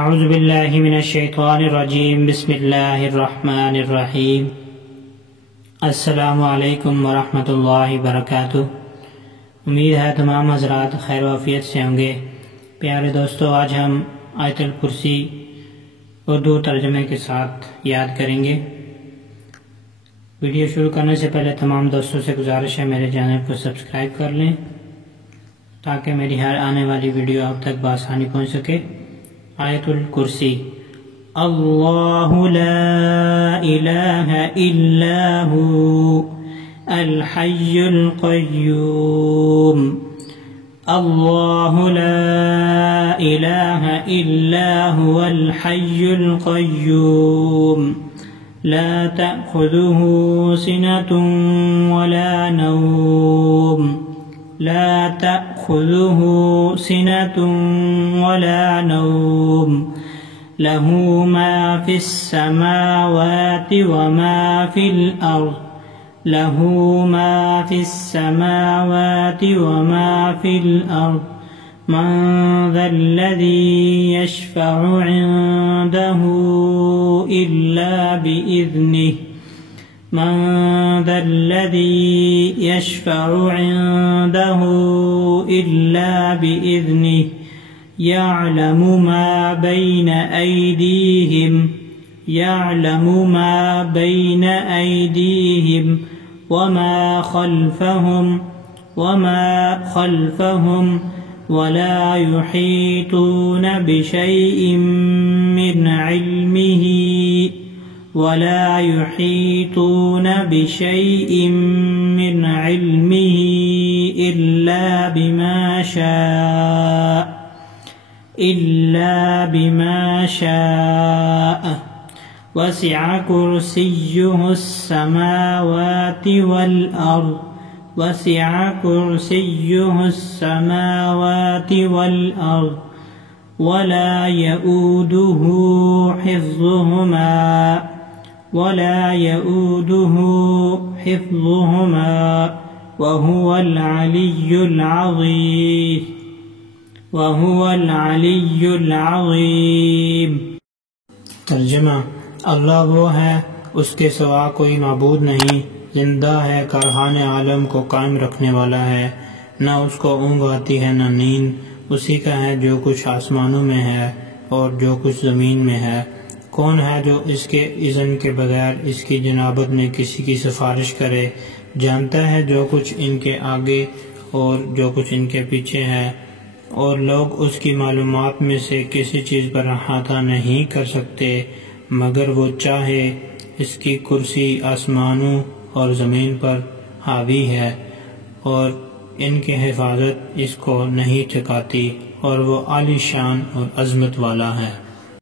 اعوذ باللہ من الشیطان الرجیم بسم اللہ الرحمن الرحیم السلام علیکم ورحمۃ اللہ وبرکاتہ۔ امید ہے تمام حضرات خیر و عافیت سے ہوں گے۔ پیارے دوستو، آج ہم آیت الکرسی اردو ترجمے کے ساتھ یاد کریں گے۔ ویڈیو شروع کرنے سے پہلے تمام دوستوں سے گزارش ہے میرے چینل کو سبسکرائب کر لیں تاکہ میری ہر آنے والی ویڈیو آپ تک بآسانی پہنچ سکے۔ آیت الکرسی۔ اللہ لا الہ الا ہو الحی القیوم۔ اللہ لا الہ الا ہو الحی القیوم لا تأخذہ سنة ولا نوم لا تأخذه سنة ولا نوم له ما في السماوات وما في الأرض له ما في السماوات وما في الأرض من ذا الذي يشفع عنده إلا بإذنه من ذا الذي يشفع عنده إلا بإذنه يعلم ما بين أيديهم وما خلفهم ولا يحيطون بشيء من علمه إلا بما شاء وسع كرسيه السماوات والأرض ولا يؤوده حفظهما وهو العلی العظیم۔ ترجمہ۔ اللہ وہ ہے، اس کے سوا کوئی معبود نہیں، زندہ ہے، کارخان عالم کو قائم رکھنے والا ہے، نہ اس کو اونگ آتی ہے نہ نیند، اسی کا ہے جو کچھ آسمانوں میں ہے اور جو کچھ زمین میں ہے۔ کون ہے جو اس کے اذن کے بغیر اس کی جنابت میں کسی کی سفارش کرے؟ جانتا ہے جو کچھ ان کے آگے اور جو کچھ ان کے پیچھے ہے، اور لوگ اس کی معلومات میں سے کسی چیز پر احاطہ نہیں کر سکتے مگر وہ چاہے۔ اس کی کرسی آسمانوں اور زمین پر حاوی ہے اور ان کی حفاظت اس کو نہیں چکاتی، اور وہ عالی شان اور عظمت والا ہے۔